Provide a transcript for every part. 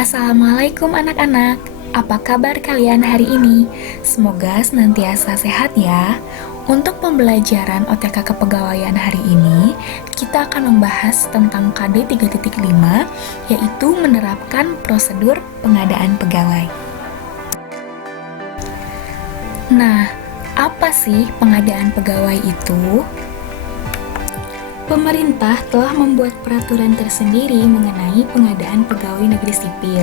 Assalamualaikum anak-anak, apa kabar kalian hari ini? Semoga senantiasa sehat ya. Untuk pembelajaran OTK Kepegawaian hari ini, kita akan membahas tentang KD 3.5, yaitu menerapkan prosedur pengadaan pegawai. Nah, apa sih pengadaan pegawai itu? Pemerintah telah membuat peraturan tersendiri mengenai pengadaan pegawai negeri sipil,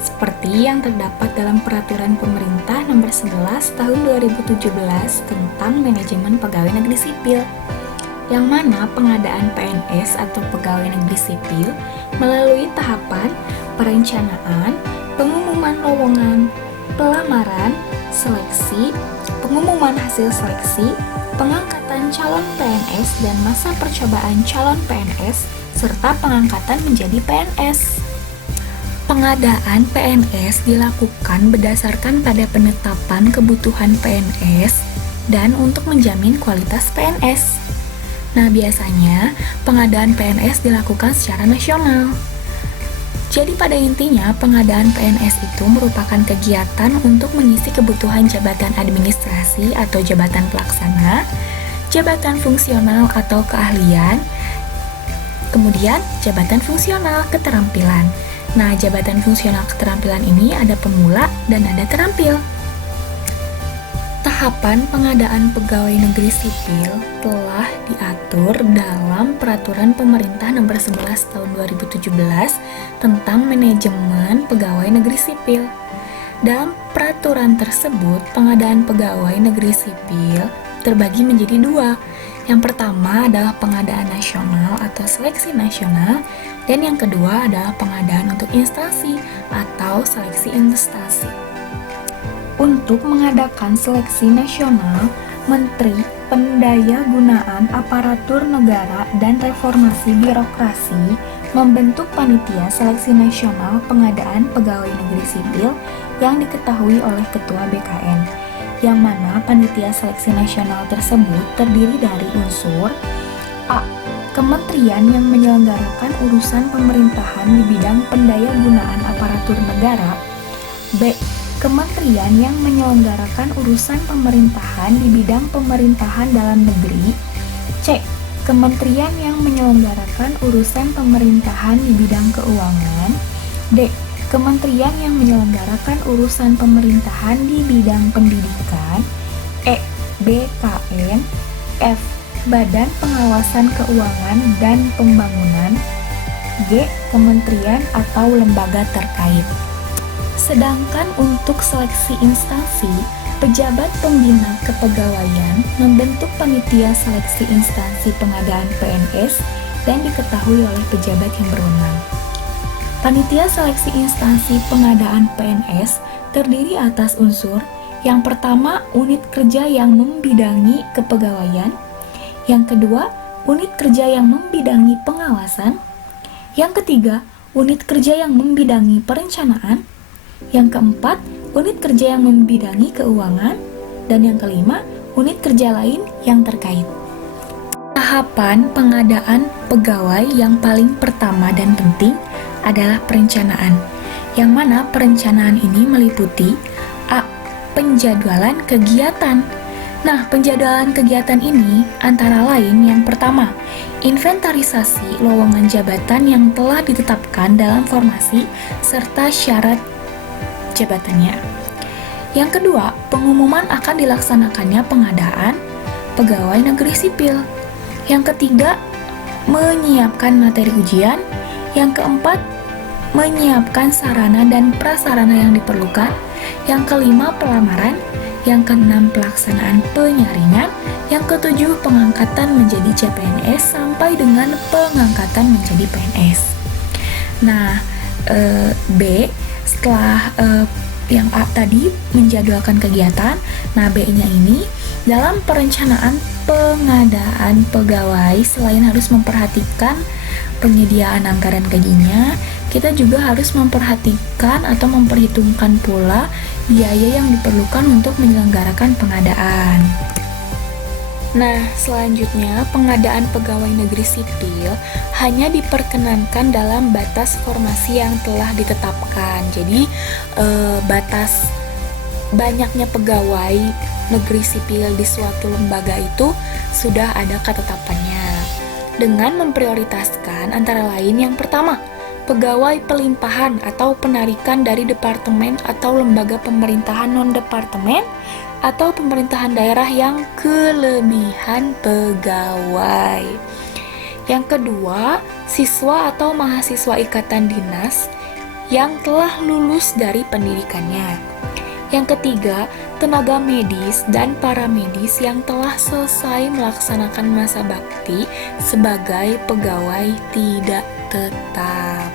seperti yang terdapat dalam Peraturan Pemerintah Nomor 11 Tahun 2017 tentang Manajemen Pegawai Negeri Sipil, yang mana pengadaan PNS atau pegawai negeri sipil melalui tahapan perencanaan, pengumuman lowongan, pelamaran, seleksi, pengumuman hasil seleksi, pengangkatan calon PNS dan masa percobaan calon PNS, serta pengangkatan menjadi PNS. Pengadaan PNS dilakukan berdasarkan pada penetapan kebutuhan PNS dan untuk menjamin kualitas PNS. Nah, biasanya pengadaan PNS dilakukan secara nasional. Jadi pada intinya, pengadaan PNS itu merupakan kegiatan untuk mengisi kebutuhan jabatan administrasi atau jabatan pelaksana, jabatan fungsional atau keahlian, kemudian jabatan fungsional keterampilan. Nah, jabatan fungsional keterampilan ini ada pemula dan ada terampil. Tahapan pengadaan pegawai negeri sipil telah diatur dalam Peraturan Pemerintah Nomor 11 Tahun 2017 tentang Manajemen Pegawai Negeri Sipil. Dalam peraturan tersebut, pengadaan pegawai negeri sipil terbagi menjadi dua. Yang pertama adalah pengadaan nasional atau seleksi nasional, dan yang kedua adalah pengadaan untuk instansi atau seleksi instansi. Untuk mengadakan seleksi nasional, Menteri Pendayagunaan Aparatur Negara dan Reformasi Birokrasi membentuk panitia seleksi nasional pengadaan pegawai negeri sipil yang diketahui oleh Ketua BKN, yang mana panitia seleksi nasional tersebut terdiri dari unsur A. Kementerian yang menyelenggarakan urusan pemerintahan di bidang pendayagunaan aparatur negara. B. Kementerian yang menyelenggarakan urusan pemerintahan di bidang pemerintahan dalam negeri. C. Kementerian yang menyelenggarakan urusan pemerintahan di bidang keuangan. D. Kementerian yang menyelenggarakan urusan pemerintahan di bidang pendidikan. E. BKN. F. Badan Pengawasan Keuangan dan Pembangunan. G. Kementerian atau lembaga terkait. Sedangkan untuk seleksi instansi, pejabat pembina kepegawaian membentuk panitia seleksi instansi pengadaan PNS dan diketahui oleh pejabat yang berwenang. Panitia seleksi instansi pengadaan PNS terdiri atas unsur yang pertama, unit kerja yang membidangi kepegawaian, yang kedua, unit kerja yang membidangi pengawasan, yang ketiga, unit kerja yang membidangi perencanaan, yang keempat, unit kerja yang membidangi keuangan, dan yang kelima, unit kerja lain yang terkait. Tahapan pengadaan pegawai yang paling pertama dan penting adalah perencanaan, yang mana perencanaan ini meliputi A. Penjadwalan kegiatan. Nah, penjadwalan kegiatan ini antara lain yang pertama, inventarisasi lowongan jabatan yang telah ditetapkan dalam formasi serta syarat jabatannya. Yang kedua, pengumuman akan dilaksanakannya pengadaan pegawai negeri sipil. Yang ketiga, menyiapkan materi ujian. Yang keempat, menyiapkan sarana dan prasarana yang diperlukan. Yang kelima, pelamaran. Yang keenam, pelaksanaan penyaringan. Yang ketujuh, pengangkatan menjadi CPNS sampai dengan pengangkatan menjadi PNS. Nah, B, setelah yang A tadi menjadwalkan kegiatan, nah B-nya ini dalam perencanaan pengadaan pegawai selain harus memperhatikan penyediaan anggaran gajinya, kita juga harus memperhatikan atau memperhitungkan pula biaya yang diperlukan untuk menyelenggarakan pengadaan. Nah, selanjutnya pengadaan pegawai negeri sipil hanya diperkenankan dalam batas formasi yang telah ditetapkan. Jadi, batas banyaknya pegawai negeri sipil di suatu lembaga itu sudah ada ketetapannya. Dengan memprioritaskan antara lain yang pertama, pegawai pelimpahan atau penarikan dari departemen atau lembaga pemerintahan non-departemen atau pemerintahan daerah yang kelebihan pegawai. Yang kedua, siswa atau mahasiswa ikatan dinas yang telah lulus dari pendidikannya. Yang ketiga, tenaga medis dan paramedis yang telah selesai melaksanakan masa bakti sebagai pegawai tidak tetap.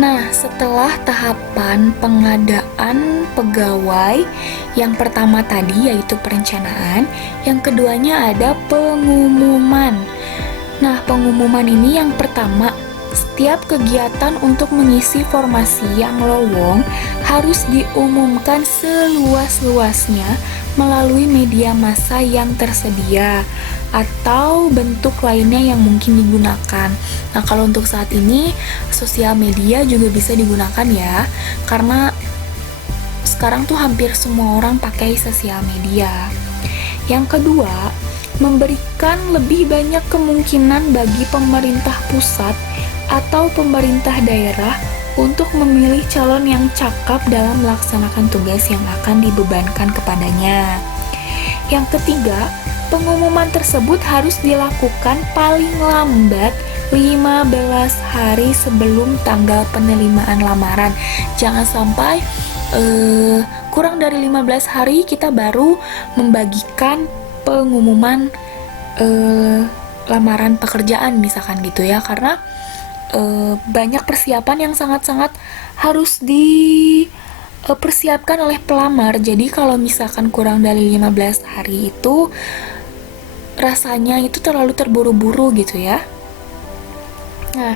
Nah, setelah tahapan pengadaan pegawai yang pertama tadi yaitu perencanaan, yang keduanya ada pengumuman. Nah, pengumuman ini yang pertama, setiap kegiatan untuk mengisi formasi yang lowong harus diumumkan seluas-luasnya melalui media massa yang tersedia atau bentuk lainnya yang mungkin digunakan. Nah, kalau untuk saat ini sosial media juga bisa digunakan ya, karena sekarang tuh hampir semua orang pakai sosial media. Yang kedua, memberikan lebih banyak kemungkinan bagi pemerintah pusat atau pemerintah daerah untuk memilih calon yang cakap dalam melaksanakan tugas yang akan dibebankan kepadanya. Yang ketiga, pengumuman tersebut harus dilakukan paling lambat 15 hari sebelum tanggal penerimaan lamaran. Jangan sampai kurang dari 15 hari kita baru membagikan pengumuman lamaran pekerjaan misalkan gitu ya, karena banyak persiapan yang sangat-sangat harus dipersiapkan oleh pelamar. Jadi kalau misalkan kurang dari 15 hari itu rasanya itu terlalu terburu-buru gitu ya. Nah,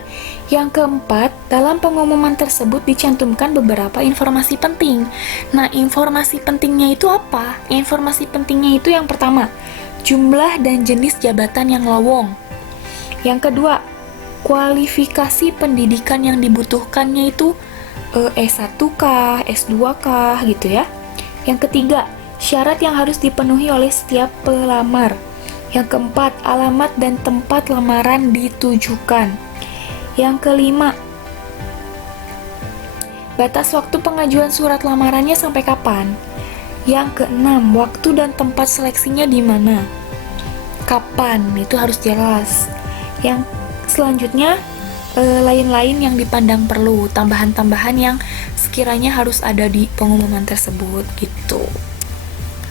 yang keempat, dalam pengumuman tersebut dicantumkan beberapa informasi penting. Nah, informasi pentingnya itu apa? Informasi pentingnya itu yang pertama, jumlah dan jenis jabatan yang lowong. Yang kedua, kualifikasi pendidikan yang dibutuhkannya itu S1kah, S2kah gitu ya. Yang ketiga, syarat yang harus dipenuhi oleh setiap pelamar. Yang keempat, alamat dan tempat lamaran ditujukan. Yang kelima, batas waktu pengajuan surat lamarannya sampai kapan. Yang keenam, waktu dan tempat seleksinya di mana, kapan, itu harus jelas. Yang selanjutnya, lain-lain yang dipandang perlu, tambahan-tambahan yang sekiranya harus ada di pengumuman tersebut gitu.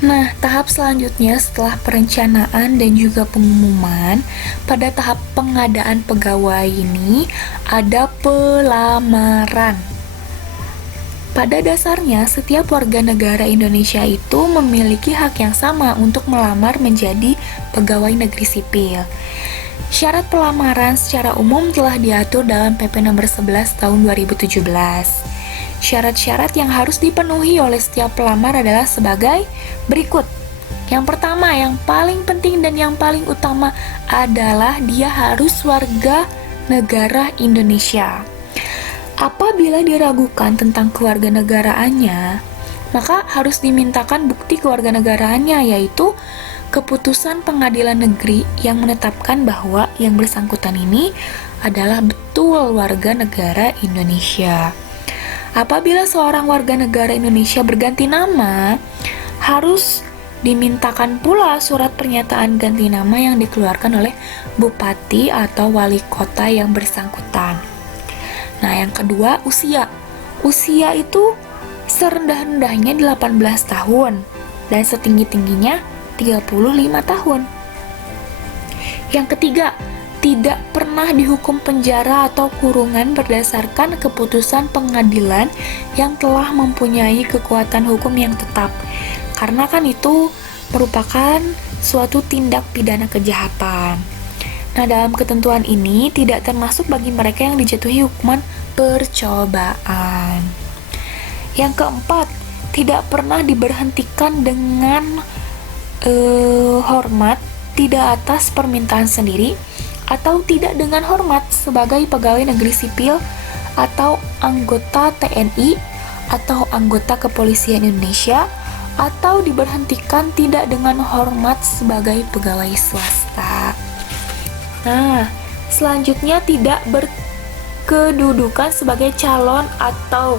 Nah, tahap selanjutnya setelah perencanaan dan juga pengumuman, pada tahap pengadaan pegawai ini ada pelamaran. Pada dasarnya, setiap warga negara Indonesia itu memiliki hak yang sama untuk melamar menjadi pegawai negeri sipil. Syarat pelamaran secara umum telah diatur dalam PP nomor 11 tahun 2017. Syarat-syarat yang harus dipenuhi oleh setiap pelamar adalah sebagai berikut. Yang pertama, yang paling penting dan yang paling utama adalah dia harus warga negara Indonesia. Apabila diragukan tentang kewarganegaraannya, maka harus dimintakan bukti kewarganegaraannya, yaitu keputusan pengadilan negeri yang menetapkan bahwa yang bersangkutan ini adalah betul warga negara Indonesia. Apabila seorang warga negara Indonesia berganti nama, harus dimintakan pula surat pernyataan ganti nama yang dikeluarkan oleh bupati atau wali kota yang bersangkutan. Nah, yang kedua, usia. Usia itu serendah-rendahnya 18 tahun dan setinggi-tingginya 35 tahun. Yang ketiga, tidak pernah dihukum penjara atau kurungan berdasarkan keputusan pengadilan yang telah mempunyai kekuatan hukum yang tetap. Karena kan itu merupakan suatu tindak pidana kejahatan. Nah, dalam ketentuan ini tidak termasuk bagi mereka yang dijatuhi hukuman percobaan. Yang keempat, tidak pernah diberhentikan dengan hormat tidak atas permintaan sendiri atau tidak dengan hormat sebagai pegawai negeri sipil atau anggota TNI atau anggota kepolisian Indonesia, atau diberhentikan tidak dengan hormat sebagai pegawai swasta. Nah, selanjutnya tidak berkedudukan sebagai calon atau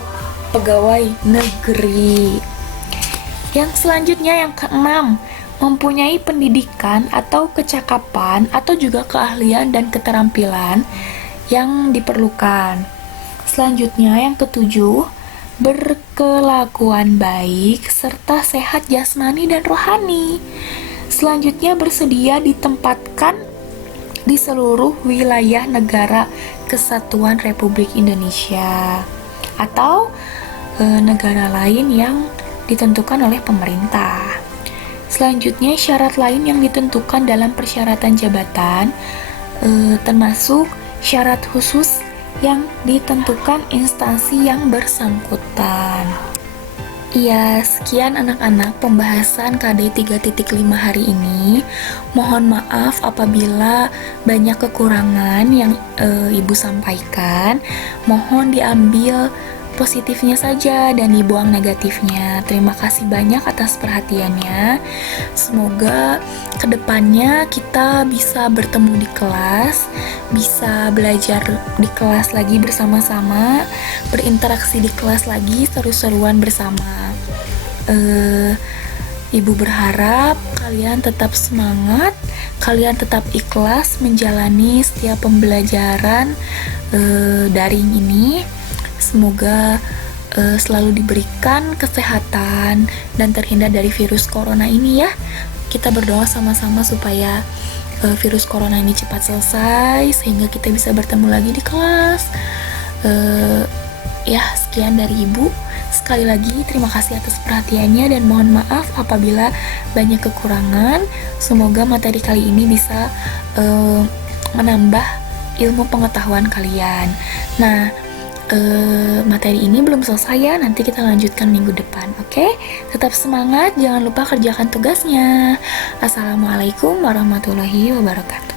pegawai negeri. Yang selanjutnya yang keenam, mempunyai pendidikan atau kecakapan atau juga keahlian dan keterampilan yang diperlukan. Selanjutnya yang ketujuh, berkelakuan baik serta sehat jasmani dan rohani. Selanjutnya bersedia ditempatkan di seluruh wilayah negara Kesatuan Republik Indonesia atau negara lain yang ditentukan oleh pemerintah. Selanjutnya syarat lain yang ditentukan dalam persyaratan jabatan termasuk syarat khusus yang ditentukan instansi yang bersangkutan. Iya, sekian anak-anak pembahasan KD 3.5 hari ini. Mohon maaf apabila banyak kekurangan yang Ibu sampaikan. Mohon diambil positifnya saja dan dibuang negatifnya. Terima kasih banyak atas perhatiannya. Semoga kedepannya kita bisa bertemu di kelas, bisa belajar di kelas lagi bersama-sama, berinteraksi di kelas lagi, seru-seruan bersama. Ibu berharap kalian tetap semangat, kalian tetap ikhlas menjalani setiap pembelajaran daring ini. Semoga selalu diberikan kesehatan dan terhindar dari virus corona ini ya. Kita berdoa sama-sama supaya virus corona ini cepat selesai sehingga kita bisa bertemu lagi di kelas. Ya, sekian dari Ibu. Sekali lagi terima kasih atas perhatiannya dan mohon maaf apabila banyak kekurangan. Semoga materi kali ini bisa menambah ilmu pengetahuan kalian. Nah, materi ini belum selesai ya, nanti kita lanjutkan minggu depan, oke? Tetap semangat, jangan lupa kerjakan tugasnya. Assalamualaikum warahmatullahi wabarakatuh.